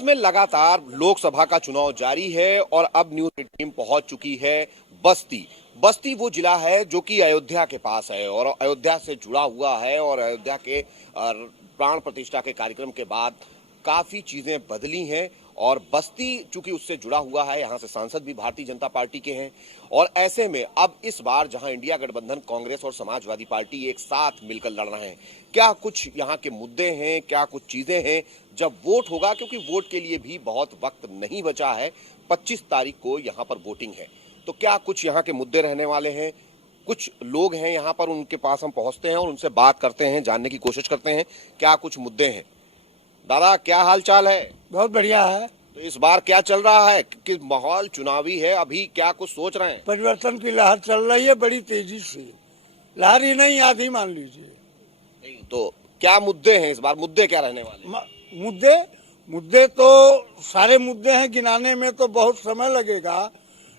देश में लगातार लोकसभा का चुनाव जारी है और अब न्यूज टीम पहुंच चुकी है बस्ती। बस्ती वो जिला है जो कि अयोध्या के पास है और अयोध्या से जुड़ा हुआ है और अयोध्या के प्राण प्रतिष्ठा के कार्यक्रम के बाद काफी चीजें बदली हैं और बस्ती चूंकि उससे जुड़ा हुआ है, यहाँ से सांसद भी भारतीय जनता पार्टी के हैं और ऐसे में अब इस बार जहाँ इंडिया गठबंधन कांग्रेस और समाजवादी पार्टी एक साथ मिलकर लड़ रहे हैं, क्या कुछ यहाँ के मुद्दे हैं, क्या कुछ चीजें हैं जब वोट होगा, क्योंकि वोट के लिए भी बहुत वक्त नहीं बचा है। 25 तारीख को यहाँ पर वोटिंग है, तो क्या कुछ यहाँ के मुद्दे रहने वाले हैं। कुछ लोग हैं यहाँ पर, उनके पास हम पहुंचते हैं और उनसे बात करते हैं, जानने की कोशिश करते हैं क्या कुछ मुद्दे हैं। दादा, क्या हाल चाल है? बहुत बढ़िया है। तो इस बार क्या चल रहा है कि माहौल चुनावी है, अभी क्या कुछ सोच रहे हैं? परिवर्तन की लहर चल रही है बड़ी तेजी से, लहर ही नहीं आधी मान लीजिए। नहीं तो क्या मुद्दे हैं इस बार, मुद्दे क्या रहने वाले? मुद्दे तो सारे मुद्दे हैं, गिनाने में तो बहुत समय लगेगा,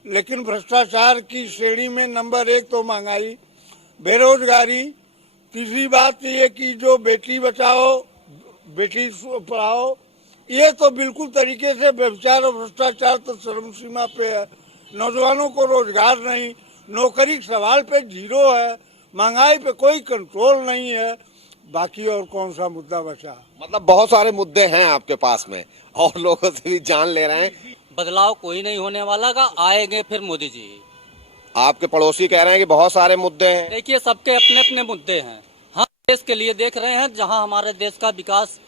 लेकिन भ्रष्टाचार की श्रेणी में नंबर 1 तो महंगाई, बेरोजगारी, तीसरी बात ये कि जो बेटी बचाओ बेटी पढ़ाओ, ये तो बिल्कुल तरीके से व्यभिचार और भ्रष्टाचार तो चरम सीमा पे है। नौजवानों को रोजगार नहीं, नौकरी के सवाल पे जीरो है, महंगाई पे कोई कंट्रोल नहीं है। बाकी और कौन सा मुद्दा बचा? मतलब बहुत सारे मुद्दे हैं आपके पास में और लोगों से भी जान ले रहे हैं। बदलाव कोई नहीं होने वाला का, आएंगे फिर मोदी जी। आपके पड़ोसी कह रहे हैं कि बहुत सारे मुद्दे हैं। देखिए, सबके अपने अपने मुद्दे हैं। हम देश के लिए देख रहे हैं, जहां हमारे देश का विकास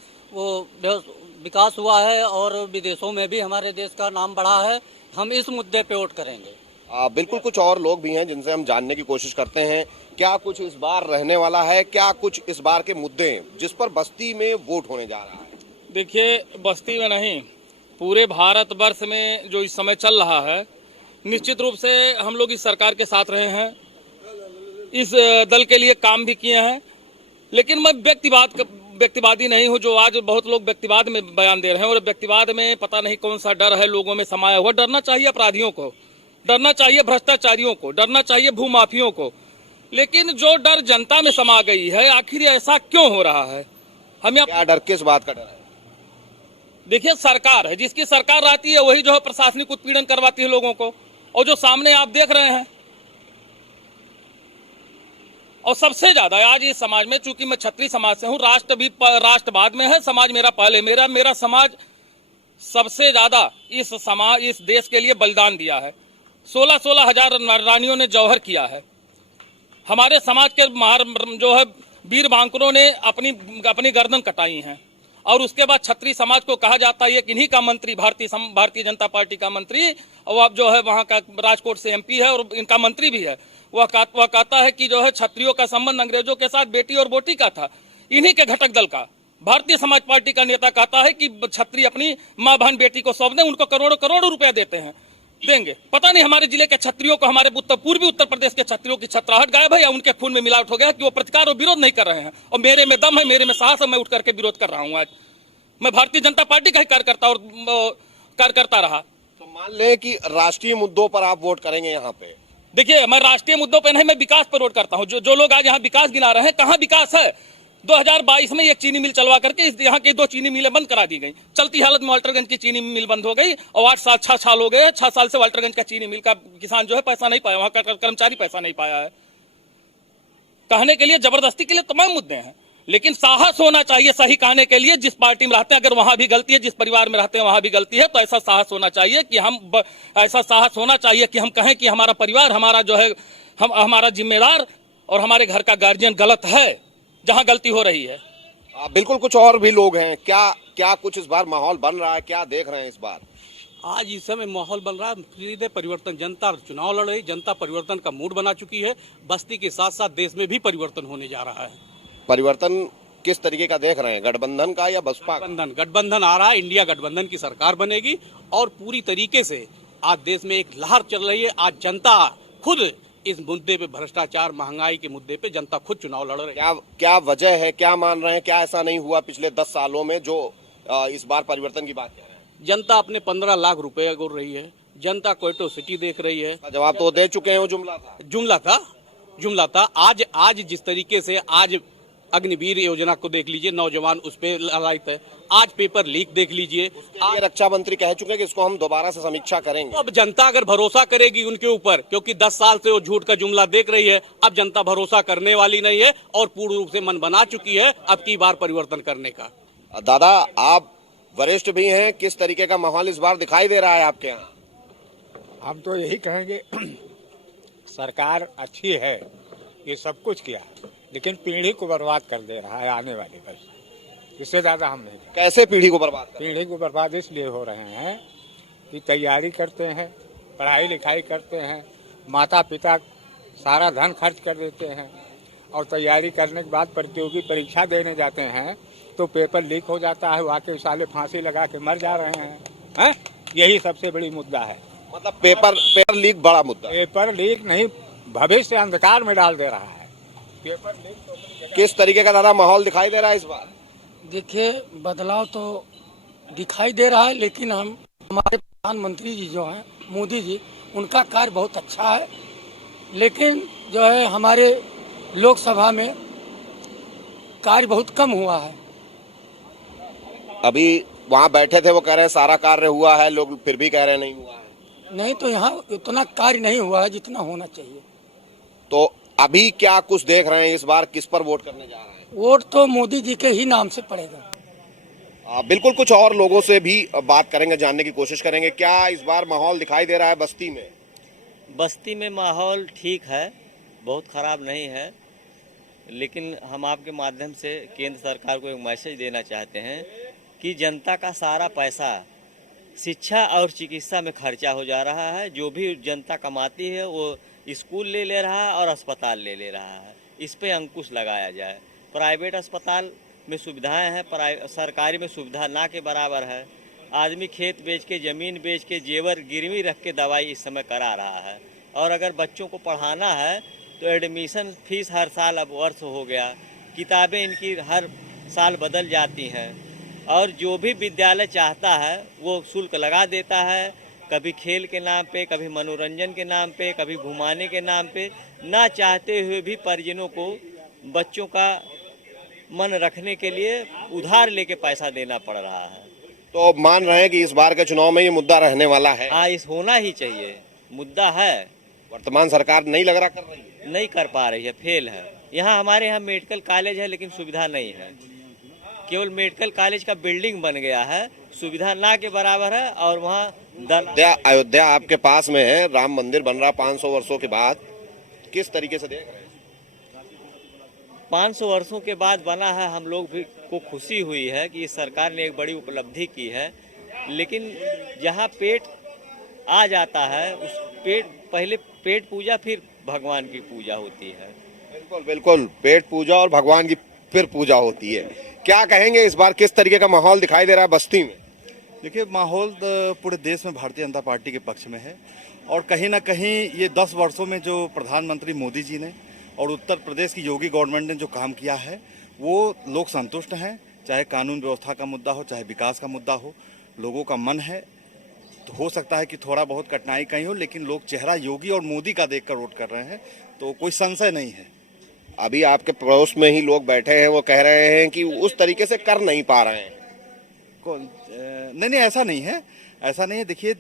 हुआ है और विदेशों में भी हमारे देश का नाम बढ़ा है, हम इस मुद्दे पे वोट करेंगे। बिल्कुल, कुछ और लोग भी हैं जिनसे हम जानने की कोशिश करते हैं क्या कुछ इस बार रहने वाला है, क्या कुछ इस बार के मुद्दे हैं जिस पर बस्ती में वोट होने जा रहा है। देखिए, बस्ती में नहीं, पूरे भारतवर्ष में जो इस समय चल रहा है, निश्चित रूप से हम लोग इस सरकार के साथ रहे हैं, इस दल के लिए काम भी किए हैं। लेकिन मैं व्यक्तिवादी नहीं हूँ, जो आज बहुत लोग व्यक्तिवाद में बयान दे रहे हैं और व्यक्तिवाद में पता नहीं कौन सा डर है लोगों में समाया हुआ। डरना चाहिए अपराधियों को, डरना चाहिए भ्रष्टाचारियों को, डरना चाहिए भूमाफियों को, लेकिन जो डर जनता में समा गई है, आखिर ऐसा क्यों हो रहा है? हम क्या डर, किस बात का डर है? देखिए, सरकार है, जिसकी सरकार रहती है वही जो है प्रशासनिक उत्पीड़न करवाती है लोगों को, और जो सामने आप देख रहे हैं। और सबसे ज्यादा आज इस समाज में, चूंकि मैं क्षत्रिय समाज से हूँ, राष्ट्रवाद में है समाज मेरा पहले, मेरा समाज सबसे ज्यादा इस देश के लिए बलिदान दिया है। 16-16 हजार रानियों ने जौहर किया है। हमारे समाज के जो है वीर बांकुरों ने अपनी गर्दन कटाई हैं। और उसके बाद क्षत्रिय समाज को कहा जाता है कि इन्हीं का मंत्री, भारतीय जनता पार्टी का मंत्री, और अब जो है वहाँ का राजकोट से MP है और इनका मंत्री भी है, वह कहता है कि जो है क्षत्रियों का संबंध अंग्रेजों के साथ बेटी और बोटी का था। इन्हीं के घटक दल का भारतीय समाज पार्टी का नेता कहता है कि क्षत्रिय अपनी माँ बहन बेटी को सौंप दें, उनको करोड़ों करोड़ रुपया देंगे। पता नहीं हमारे जिले के क्षत्रियों को, हमारे पूर्वी उत्तर प्रदेश के क्षत्रियों की छत्राहट गायब है या उनके खून में मिलावट हो गया है कि वो प्रतिकार और विरोध नहीं कर रहे हैं। और मेरे में दम है, मेरे में साहस है, मैं उठ करके विरोध कर रहा हूँ। आज मैं भारतीय जनता पार्टी का ही कार्यकर्ता रहा। तो मान लें कि राष्ट्रीय मुद्दों पर आप वोट करेंगे यहाँ पे? देखिए, मैं राष्ट्रीय मुद्दों पर नहीं, मैं विकास पर वोट करता हूँ। जो लोग आज यहाँ विकास गिना रहे हैं, कहाँ विकास है? 2022 में एक चीनी मिल चलवा करके यहाँ की 2 चीनी मिलें बंद करा दी गई। चलती हालत में वाल्टरगंज की चीनी मिल बंद हो गई और 6 साल हो गए। 6 साल से वाल्टरगंज का चीनी मिल का किसान जो है पैसा नहीं पाया, वहाँ का कर्मचारी पैसा नहीं पाया है। कहने के लिए, जबरदस्ती के लिए तमाम मुद्दे हैं, लेकिन साहस होना चाहिए सही कहने के लिए। जिस पार्टी में रहते हैं, अगर वहां भी गलती है, जिस परिवार में रहते हैं वहां भी गलती है, तो ऐसा साहस होना चाहिए कि हम कहें कि हमारा परिवार, हमारा जो है हमारा जिम्मेदार और हमारे घर का गार्जियन गलत है जहां गलती हो रही है। बिल्कुल, कुछ और भी लोग हैं। क्या कुछ इस बार माहौल बन रहा है, क्या देख रहे हैं इस बार? आज इस समय माहौल बन रहा है, सीधे परिवर्तन, जनता चुनाव लड़ रही, जनता परिवर्तन का मूड बना चुकी है। बस्ती के साथ साथ देश में भी परिवर्तन होने जा रहा है। परिवर्तन किस तरीके का देख रहे हैं, गठबंधन का या बसपा का? गठबंधन आ रहा है, इंडिया गठबंधन की सरकार बनेगी और पूरी तरीके से आज देश में एक लहर चल रही है। आज जनता खुद इस मुद्दे पे, भ्रष्टाचार महंगाई के मुद्दे पे जनता खुद चुनाव लड़ रही है। क्या वजह है, क्या मान रहे हैं, क्या ऐसा नहीं हुआ पिछले 10 सालों में जो इस बार परिवर्तन की बात कह रहे हैं? जनता अपने 15 लाख रुपए गोर रही है, जनता क्वेटो सिटी देख रही है। जवाब तो दे चुके हैं, जुमला था। आज जिस तरीके से आज अग्निवीर योजना को देख लीजिए, नौजवान उस पर ललायत है। आज पेपर लीक देख लीजिए। ये रक्षा मंत्री कह चुके हैं कि इसको हम दोबारा से समीक्षा करेंगे। तो अब जनता अगर भरोसा करेगी उनके ऊपर, क्योंकि 10 साल से वो झूठ का जुमला देख रही है, अब जनता भरोसा करने वाली नहीं है और पूर्ण रूप से मन बना चुकी है अब की बार परिवर्तन करने का। दादा, आप वरिष्ठ भी हैं, किस तरीके का माहौल इस बार दिखाई दे रहा है आपके यहाँ? हम तो यही कहेंगे सरकार अच्छी है, ये सब कुछ किया, लेकिन पीढ़ी को बर्बाद कर दे रहा है आने वाली, बस इससे ज़्यादा हम नहीं। कैसे पीढ़ी को बर्बाद कर? पीढ़ी को बर्बाद इसलिए हो रहे हैं कि तैयारी करते हैं, पढ़ाई लिखाई करते हैं, माता पिता सारा धन खर्च कर देते हैं और तैयारी करने के बाद प्रतियोगी परीक्षा देने जाते हैं तो पेपर लीक हो जाता है, वाकई साले फांसी लगा के मर जा रहे हैं। यही सबसे बड़ी मुद्दा है। मतलब पेपर लीक बड़ा मुद्दा? पेपर लीक नहीं, भविष्य अंधकार में डाल दे रहा है पेपर लीक। तो किस तरीके का दादा माहौल दिखाई दे रहा है इस बार? देखिए, बदलाव तो दिखाई दे रहा है, लेकिन हमारे प्रधानमंत्री जी जो हैं, मोदी जी, उनका कार्य बहुत अच्छा है, लेकिन जो है हमारे लोकसभा में कार्य बहुत कम हुआ है। अभी वहाँ बैठे थे, वो कह रहे हैं सारा कार्य हुआ है, लोग फिर भी कह रहे हैं नहीं हुआ है। नहीं तो यहाँ उतना कार्य नहीं हुआ है जितना होना चाहिए। तो अभी क्या कुछ देख रहे हैं, इस बार किस पर वोट करने जा रहे हैं? वोट तो मोदी जी के ही नाम से पड़ेगा। बिल्कुल, कुछ और लोगों से भी बात करेंगे, जानने की कोशिश करेंगे क्या इस बार माहौल दिखाई दे रहा है बस्ती में? बस्ती में माहौल ठीक है, बहुत ख़राब नहीं है, लेकिन हम आपके माध्यम से केंद्र सरकार को एक मैसेज देना चाहते हैं कि जनता का सारा पैसा शिक्षा और चिकित्सा में खर्चा हो जा रहा है। जो भी जनता कमाती है वो स्कूल ले रहा है और अस्पताल ले रहा है। इस पे अंकुश लगाया जाए। प्राइवेट अस्पताल में सुविधाएं हैं, सरकारी में सुविधा ना के बराबर है। आदमी खेत बेच के, ज़मीन बेच के, जेवर गिरवी रख के दवाई इस समय करा रहा है। और अगर बच्चों को पढ़ाना है तो एडमिशन फीस हर साल अब वर्ष हो गया, किताबें इनकी हर साल बदल जाती हैं और जो भी विद्यालय चाहता है वो शुल्क लगा देता है, कभी खेल के नाम पे, कभी मनोरंजन के नाम पे, कभी घुमाने के नाम पे। ना चाहते हुए भी परिजनों को बच्चों का मन रखने के लिए उधार लेके पैसा देना पड़ रहा है। तो मान रहे हैं कि इस बार के चुनाव में ये मुद्दा रहने वाला है? हाँ, इस होना ही चाहिए, मुद्दा है। वर्तमान सरकार नहीं लग रहा कर रही है, नहीं कर पा रही है, फेल है। यहाँ हमारे यहाँ मेडिकल कॉलेज है लेकिन सुविधा नहीं है। केवल मेडिकल कॉलेज का बिल्डिंग बन गया है, सुविधा ना के बराबर है। और वहाँ अयोध्या आपके पास में है, राम मंदिर बन रहा 500 वर्षों के बाद, किस तरीके से देख रहे हैं? 500 वर्षों के बाद बना है, हम लोग भी को खुशी हुई है कि इस सरकार ने एक बड़ी उपलब्धि की है। लेकिन जहाँ पेट आ जाता है, उस पहले पेट पूजा फिर भगवान की पूजा होती है। बिल्कुल बिल्कुल, पेट पूजा और भगवान की फिर पूजा होती है। क्या कहेंगे इस बार किस तरीके का माहौल दिखाई दे रहा है बस्ती में? देखिए, माहौल पूरे देश में भारतीय जनता पार्टी के पक्ष में है और कहीं ना कहीं ये 10 वर्षों में जो प्रधानमंत्री मोदी जी ने और उत्तर प्रदेश की योगी गवर्नमेंट ने जो काम किया है वो लोग संतुष्ट हैं। चाहे कानून व्यवस्था का मुद्दा हो, चाहे विकास का मुद्दा हो, लोगों का मन है। तो हो सकता है कि थोड़ा बहुत कठिनाई कहीं हो, लेकिन लोग चेहरा योगी और मोदी का देखकर वोट कर रहे हैं, तो कोई संशय नहीं है। अभी आपके पड़ोस में ही लोग बैठे हैं, वो कह रहे हैं कि उस तरीके से कर नहीं पा रहे हैं। नहीं, ऐसा नहीं है, ऐसा नहीं है। देखिए,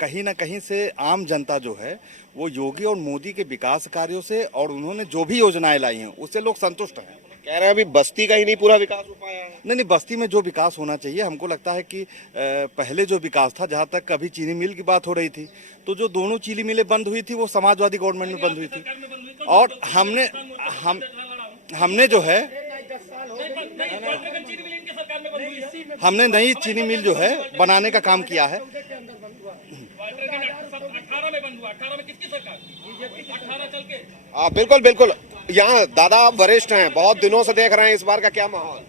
कहीं ना कहीं से आम जनता जो है वो योगी और मोदी के विकास कार्यों से और उन्होंने जो भी योजनाएं लाई हैं उससे लोग संतुष्ट हैं। कह रहे हैं अभी बस्ती का ही नहीं पूरा विकास हो पाया है। नहीं, बस्ती में जो विकास होना चाहिए, हमको लगता है कि पहले जो विकास था, जहाँ तक कभी चीनी मिल की बात हो रही थी, तो जो दोनों चीनी मिलें बंद हुई थी वो समाजवादी गवर्नमेंट में बंद हुई थी। और हमने जो है हमने नई चीनी मिल जो है बनाने का काम किया है। बिल्कुल बिल्कुल, यहाँ दादा आप वरिष्ठ हैं, बहुत दिनों से देख रहे हैं, इस बार का क्या माहौल?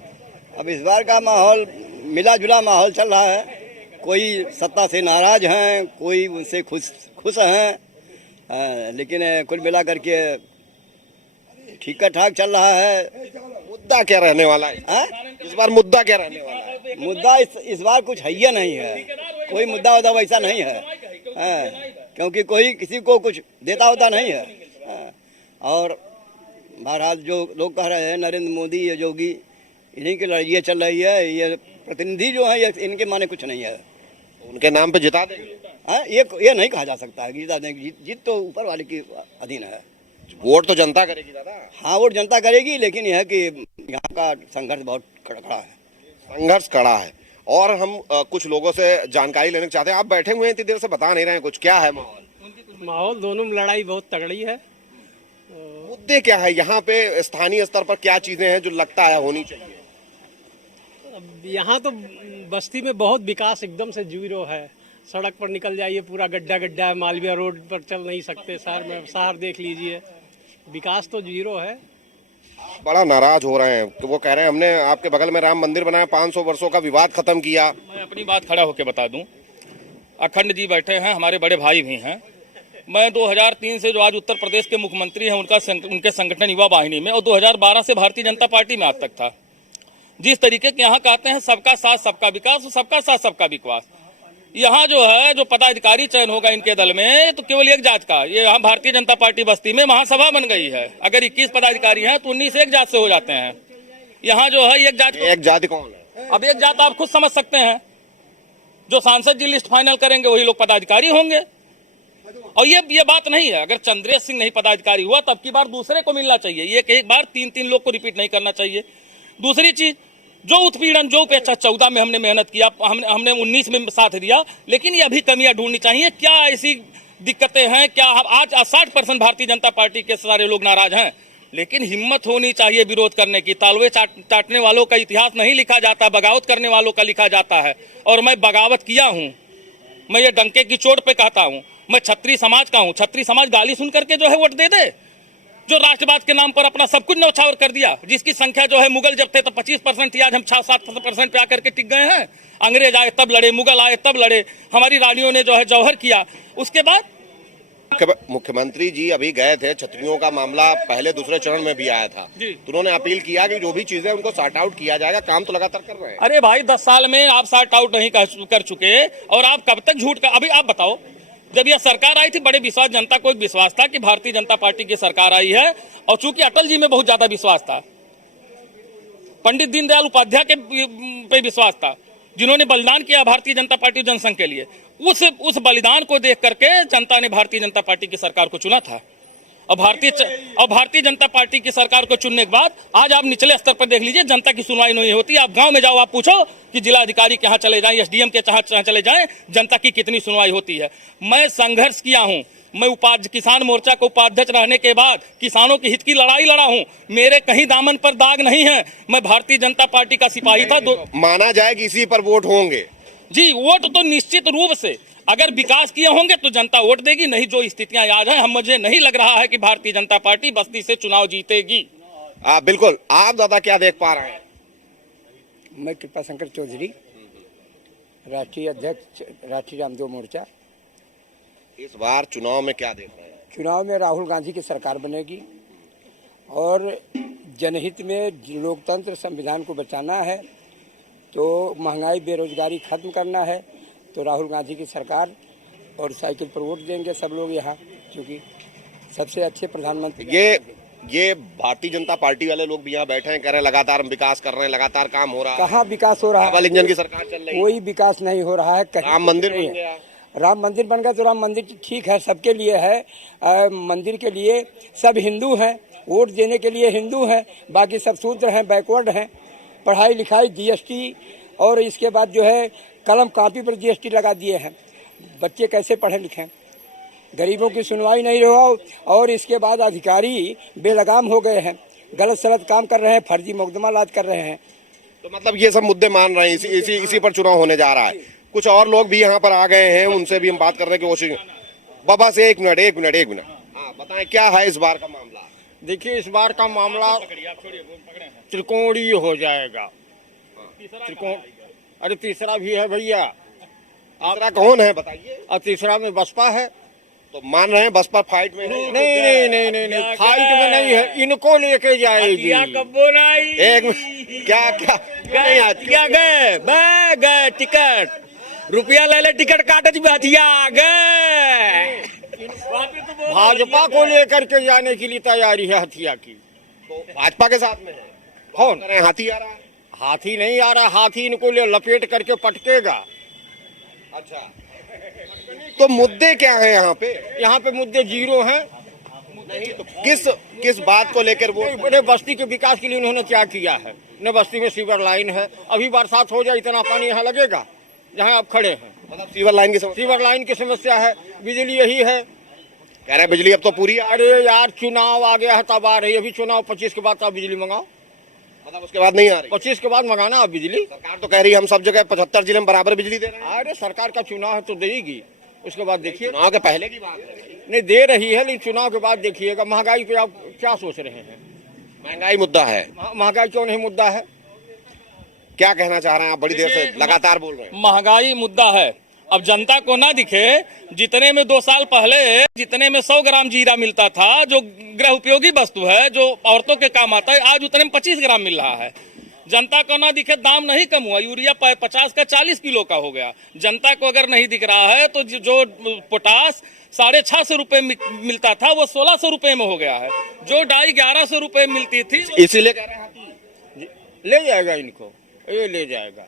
अब इस बार का माहौल मिला जुला माहौल चल रहा है। कोई सत्ता से नाराज हैं, कोई उनसे खुश हैं, लेकिन कुल मिला करके ठीक ठाक चल रहा है। मुद्दा क्या रहने वाला है इस बार? मुद्दा क्या रहने वाला है? मुद्दा इस बार कुछ है ही नहीं है, कोई मुद्दा वद्दा वैसा नहीं है, क्योंकि कोई किसी को कुछ देता होता नहीं है। और बहरहाल जो लोग कह रहे हैं नरेंद्र मोदी या योगी, इन्हीं की लड़ाई चल रही है। ये प्रतिनिधि जो है इनके माने कुछ नहीं है। उनके नाम पे जिता देंगे? हाँ, ये नहीं कहा जा सकता है जीता देंगे। जीत तो ऊपर वाले की अधीन है। वोट तो जनता करेगी दादा। हाँ, वोट जनता करेगी, लेकिन यह है कि यहाँ का संघर्ष बहुत खड़ा है। संघर्ष कड़ा है। और हम कुछ लोगों से जानकारी लेना चाहते हैं। आप बैठे हुए हैं इतनी देर से, बता नहीं रहे हैं कुछ, क्या है माहौल? माहौल दोनों में लड़ाई बहुत तगड़ी है। मुद्दे क्या है यहाँ पे? स्थानीय स्तर पर क्या चीजें हैं जो लगता है होनी चाहिए? अब यहाँ तो बस्ती में बहुत विकास एकदम से जीरो है। सड़क पर निकल जाइए पूरा गड्ढा गड्ढा है, मालवीय रोड पर चल नहीं सकते। शहर में शहर देख लीजिए, विकास तो जीरो है। बड़ा नाराज हो रहे हैं, तो वो कह रहे हैं हमने आपके बगल में राम मंदिर बनाया, 500 वर्षों का विवाद खत्म किया। मैं अपनी बात खड़ा होकर बता दूं, अखंड जी बैठे हैं, हमारे बड़े भाई भी हैं। मैं 2003 से जो आज उत्तर प्रदेश के मुख्यमंत्री हैं उनके संगठन युवा वाहिनी में, और 2012 से भारतीय जनता पार्टी में आज तक था। जिस तरीके के यहाँ कहते हैं सबका साथ सबका विकास, सबका साथ सबका विकास, यहाँ जो है जो पदाधिकारी चयन होगा इनके दल में तो केवल एक जात का। ये यहाँ भारतीय जनता पार्टी बस्ती में महासभा बन गई है। अगर 21 पदाधिकारी हैं तो 19 एक जात से हो जाते हैं। यहाँ जो है एक जाति कौन है? अब एक जात आप खुद समझ सकते हैं, जो सांसद जी लिस्ट फाइनल करेंगे वही लोग पदाधिकारी होंगे। और ये बात नहीं है, अगर चंद्रेश सिंह नहीं पदाधिकारी हुआ तब की बार दूसरे को मिलना चाहिए। एक बार 3 लोग को रिपीट नहीं करना चाहिए। दूसरी चीज, जो उत्पीड़न, जो उपेक्षा 14 में हमने मेहनत किया, हमने 19 में साथ दिया, लेकिन ये अभी कमियां ढूंढनी चाहिए। क्या ऐसी दिक्कतें हैं? क्या आज 60% भारतीय जनता पार्टी के सारे लोग नाराज हैं, लेकिन हिम्मत होनी चाहिए विरोध करने की। तालवे चाटने वालों का इतिहास नहीं लिखा जाता, बगावत करने वालों का लिखा जाता है। और मैं बगावत किया हूँ, मैं ये डंके की चोट पे कहता हूँ। मैं छत्री समाज का हूँ। छत्री समाज गाली सुन करके जो है वोट दे दे, जो राष्ट्रवाद के नाम पर अपना सब कुछ न्यौछावर कर दिया, जिसकी संख्या जो है मुगल जब थे तो 25% थी, आज हम 6-7% पे आकर के टिक गए हैं। अंग्रेज आए तब लड़े, मुगल आए तब लड़े, हमारी रानियों ने जो है जौहर किया। उसके बाद मुख्यमंत्री जी अभी गए थे, छतरियों का मामला पहले दूसरे चरण में भी आया था, तो उन्होंने अपील किया कि जो भी चीजें उनको सॉर्ट आउट किया जाएगा। काम तो लगातार कर रहे हैं। अरे भाई 10 साल में आप सॉर्ट आउट नहीं कर चुके, और आप कब तक झूठ का? अभी आप बताओ, जब यह सरकार आई थी बड़े विश्वास, जनता को एक विश्वास था कि भारतीय जनता पार्टी की सरकार आई है, और चूंकि अटल जी में बहुत ज्यादा विश्वास था, पंडित दीनदयाल उपाध्याय के पे विश्वास था, जिन्होंने बलिदान किया भारतीय जनता पार्टी जनसंघ के लिए, उस बलिदान को देख करके जनता ने भारतीय जनता पार्टी की सरकार को चुना था। और भारतीय जनता पार्टी की सरकार को चुनने के बाद आज आप निचले स्तर पर देख लीजिए, जनता की सुनवाई नहीं होती। आप गांव में जाओ, आप पूछो कि जिला अधिकारी के यहाँ चले जाएं, एसडीएम के यहाँ चले जाएं, जनता की कितनी सुनवाई होती है। मैं संघर्ष किया हूं, मैं किसान मोर्चा को उपाध्यक्ष रहने के बाद किसानों के हित की लड़ाई लड़ा हूं। मेरे कहीं दामन पर दाग नहीं है। मैं भारतीय जनता पार्टी का सिपाही था। माना जाए कि इसी पर वोट होंगे? जी, वोट तो निश्चित रूप से, अगर विकास किए होंगे तो जनता वोट देगी। नहीं, जो स्थितियां आज हैं, मुझे नहीं लग रहा है कि भारतीय जनता पार्टी बस्ती से चुनाव जीतेगी। बिल्कुल। आप दादा क्या देख पा रहे हैं? मैं कृपा शंकर चौधरी, राष्ट्रीय अध्यक्ष राष्ट्रीय रामदेव मोर्चा। इस बार चुनाव में क्या देख रहे हैं? चुनाव में राहुल गांधी की सरकार बनेगी, और जनहित में लोकतंत्र संविधान को बचाना है, तो महंगाई बेरोजगारी खत्म करना है, तो राहुल गांधी की सरकार, और साइकिल पर वोट देंगे सब लोग यहाँ, क्योंकि सबसे अच्छे प्रधानमंत्री। ये भारतीय जनता पार्टी वाले लोग भी यहाँ बैठे हैं, कह रहे हैं लगातार हम विकास कर रहे हैं, लगातार काम हो रहा है। कहाँ विकास हो रहा है? डबल इंजन की सरकार चल रही है, कोई विकास नहीं हो रहा है। राम मंदिर बन गया। राम मंदिर बन गया तो राम मंदिर ठीक है, सबके लिए है। मंदिर के लिए सब हिंदू हैं, वोट देने के लिए हिंदू हैं, बाकी सब शूद्र हैं, बैकवर्ड हैं। पढ़ाई लिखाई जीएसटी, और इसके बाद जो है कलम कापी पर जीएसटी लगा दिए हैं। बच्चे कैसे पढ़े लिखें? गरीबों की सुनवाई नहीं हो, और इसके बाद अधिकारी बेलगाम हो गए हैं, गलत सलत काम कर रहे हैं, फर्जी मुकदमा लाद कर रहे हैं। तो मतलब ये सब मुद्दे मान रहे हैं, इसी पर चुनाव होने जा रहा है। कुछ और लोग भी यहाँ पर आ गए हैं, उनसे भी हम बात करने की कोशिश। बाबा से एक मिनट। हाँ, बताएं क्या है इस बार का मामला? देखिए, इस बार का मामला त्रिकोणीय हो जाएगा। त्रिकोण, अरे तीसरा भी है भैया। तीसरा कौन है बताइए? और तीसरा में बसपा है। तो मान रहे हैं बसपा फाइट में है? नहीं, फाइट में नहीं है, इनको लेके जाएगी। एक क्या गए टिकट रुपया ले ले, टिकट काटे हथिया गए। भाजपा को लेकर के जाने के लिए तैयारी है हथिया की। तो भाजपा के साथ में है? कौन? हाथी आ रहा है। हाथी नहीं आ रहा, हाथी इनको लपेट करके पटकेगा। अच्छा, तो मुद्दे क्या हैं यहाँ पे? यहाँ पे मुद्दे जीरो हैं। नहीं तो किस बात को लेकर वो? बड़े बस्ती के विकास के लिए उन्होंने क्या किया है? न बस्ती में सीवर लाइन है, अभी बरसात हो जाए इतना पानी यहाँ लगेगा जहाँ आप खड़े हैं। मतलब सीवर लाइन की समस्या? सीवर लाइन की समस्या है, बिजली यही है। कह रहे हैं बिजली अब तो पूरी आ रही है। अरे यार चुनाव आ गया है तब आ रही है, अभी चुनाव 25 के बाद आप बिजली मंगाओ। मतलब उसके बाद नहीं आ रही? 25 के बाद मंगाना आप बिजली। सरकार तो कह रही है हम सब जगह 75 जिले में बराबर बिजली दे रहे हैं। अरे सरकार का चुनाव है तो देगी, उसके बाद देखिए। चुनाव के पहले की बात है। नहीं दे रही है, लेकिन चुनाव के बाद देखिएगा। महंगाई पे आप क्या सोच रहे हैं? महंगाई मुद्दा है। महंगाई क्यों नहीं मुद्दा है? क्या कहना चाह रहे हैं आप? बड़ी देर से लगातार बोल रहे हैं। महंगाई मुद्दा है। अब जनता को ना दिखे, जितने में 2 साल पहले जितने में 100 ग्राम जीरा मिलता था, जो गृह उपयोगी वस्तु है, जो औरतों के काम आता है, आज उतने में 25 ग्राम मिल रहा है। जनता को ना दिखे, दाम नहीं कम हुआ, यूरिया 50 का 40 किलो का हो गया। जनता को अगर नहीं दिख रहा है तो जो पोटास 650 रुपए मिलता था वो 1600 रुपए में हो गया है। जो डाई 1100 रुपए मिलती थी, इसीलिए कह रहे हैं ले जाएगा इनको, ये ले जाएगा।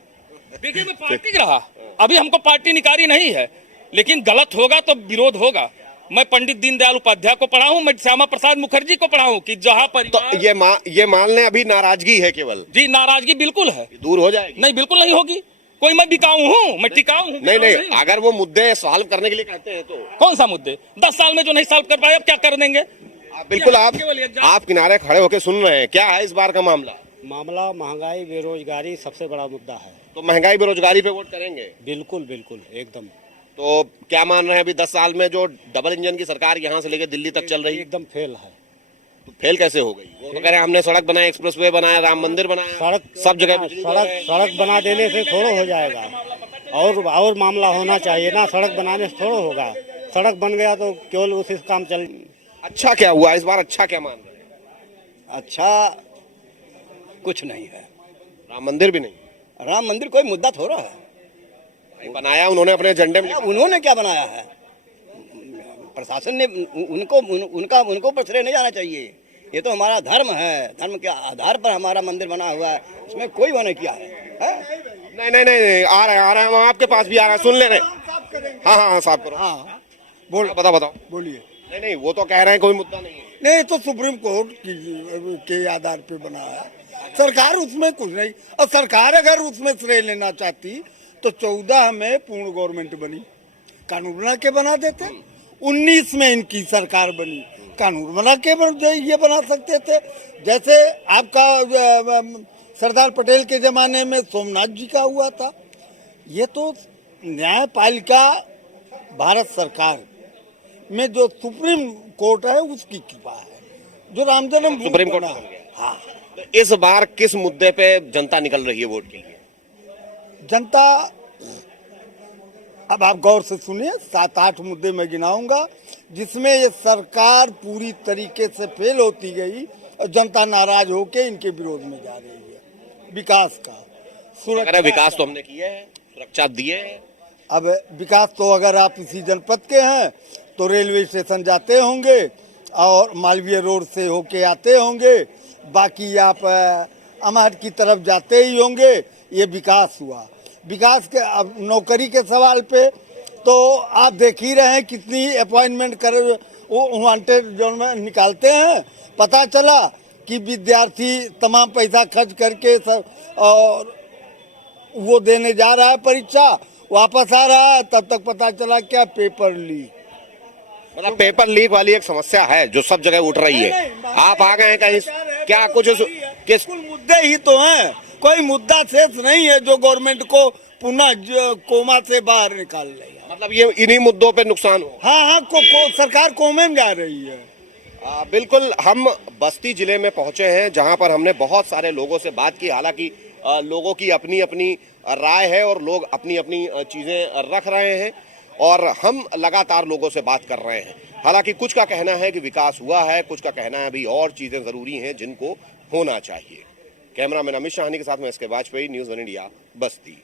देखिए मैं पार्टी रहा, अभी हमको पार्टी निकारी नहीं है, लेकिन गलत होगा तो विरोध होगा। मैं पंडित दीनदयाल उपाध्याय को पढ़ा हूँ, मैं श्यामा प्रसाद मुखर्जी को पढ़ा हूँ कि जहाँ पर तो ये मान लें अभी नाराजगी है केवल। जी नाराजगी बिल्कुल है। दूर हो जाएगी? नहीं बिल्कुल नहीं होगी। कोई मैं बिकाऊ हूँ, मैं टिकाऊ हूँ? नहीं, अगर वो मुद्दे सॉल्व करने के लिए कहते हैं तो कौन सा मुद्दे? 10 साल में जो नहीं सॉल्व कर पाए अब क्या कर देंगे? बिल्कुल आप किनारे खड़े होकर सुन रहे हैं। क्या है इस बार का मामला? मामला महंगाई बेरोजगारी सबसे बड़ा मुद्दा है। तो महंगाई बेरोजगारी पे वोट करेंगे? बिल्कुल बिल्कुल एकदम। तो क्या मान रहे हैं अभी 10 साल में जो डबल इंजन की सरकार यहाँ से लेकर दिल्ली तक चल रही है, एकदम फेल है। तो फेल कैसे हो गई? वो तो कह रहे हैं हमने सड़क बनाया, एक्सप्रेसवे बनाया, राम मंदिर बनाया, सड़क सब जगह बिजली दे रहे हैं। सड़क बना देने से थोड़ा हो जाएगा, और मामला होना चाहिए ना। सड़क बनाने से थोड़ा होगा। सड़क बन गया तो केवल उसी से काम चल। अच्छा क्या हुआ इस बार? अच्छा क्या मान रहे हैं? अच्छा कुछ नहीं है। राम मंदिर भी नहीं? राम मंदिर कोई मुद्दा थोड़ा है। बनाया उन्होंने अपने एजेंडे में। उन्होंने क्या बनाया है? प्रशासन ने उनको पर श्रेय नहीं जाना चाहिए। ये तो हमारा धर्म है, धर्म के आधार पर हमारा मंदिर बना हुआ है, इसमें कोई वो नहीं किया है। नहीं, आ रहे हैं हम आपके पास भी आ रहे हैं, सुन ले रहे। हाँ साफ करो। हाँ बताओ बोलिए। नहीं वो तो कह रहे हैं कोई मुद्दा नहीं है। नहीं तो सुप्रीम कोर्ट के आधार पे बना है, सरकार उसमें कुछ नहीं। और सरकार अगर उसमें श्रेय लेना चाहती तो 14 में पूर्ण गवर्नमेंट बनी, कानून बना के बना देते। 19 में इनकी सरकार बनी, कानून बना के ये बना सकते थे। जैसे आपका सरदार पटेल के जमाने में सोमनाथ जी का हुआ था। ये तो न्यायपालिका भारत सरकार में जो सुप्रीम कोर्ट है उसकी कृपा है, जो राम जन्म सुप्रीम कोर्ट बना है। हाँ, तो इस बार किस मुद्दे पे जनता निकल रही है वोट के लिए? जनता, अब आप गौर से सुनिए, 7-8 मुद्दे मैं गिनाऊंगा जिसमें ये सरकार पूरी तरीके से फेल होती गई और जनता नाराज होके इनके विरोध में जा रही है। विकास का, सुरक्षा, विकास तो हमने किए हैं, सुरक्षा दिए हैं। अब विकास तो अगर आप इसी जनपद के हैं तो रेलवे स्टेशन जाते होंगे और मालवीय रोड से होके आते होंगे, बाकी आप अमहट की तरफ जाते ही होंगे। ये विकास हुआ। विकास के, अब नौकरी के सवाल पे तो आप देख ही रहे हैं कितनी अपॉइंटमेंट कर वो वांटेड जोन में निकालते हैं। पता चला कि विद्यार्थी तमाम पैसा खर्च करके सब और वो देने जा रहा है परीक्षा, वापस आ रहा है, तब तक पता चला क्या पेपर लीक। मतलब पेपर लीक वाली एक समस्या है जो सब जगह उठ रही है। आप आ गए हैं कहीं? क्या कुछ किस मुद्दे ही तो हैं, कोई मुद्दा शेष नहीं है जो गवर्नमेंट को पुनः कोमा से बाहर निकाल लेगा। मतलब ये इन्हीं मुद्दों पे नुकसान हो? हाँ, सरकार कोमे में जा रही है। बिल्कुल। हम बस्ती जिले में पहुंचे हैं जहां पर हमने बहुत सारे लोगों से बात की। हालांकि लोगों की अपनी अपनी राय है और लोग अपनी अपनी चीजें रख रहे हैं और हम लगातार लोगों से बात कर रहे हैं। हालांकि कुछ का कहना है कि विकास हुआ है, कुछ का कहना है अभी और चीजें जरूरी हैं जिनको होना चाहिए। कैमरामैन अमित शाहनी के साथ में एसके वाजपेयी, न्यूज़ 1 इंडिया, बस्ती।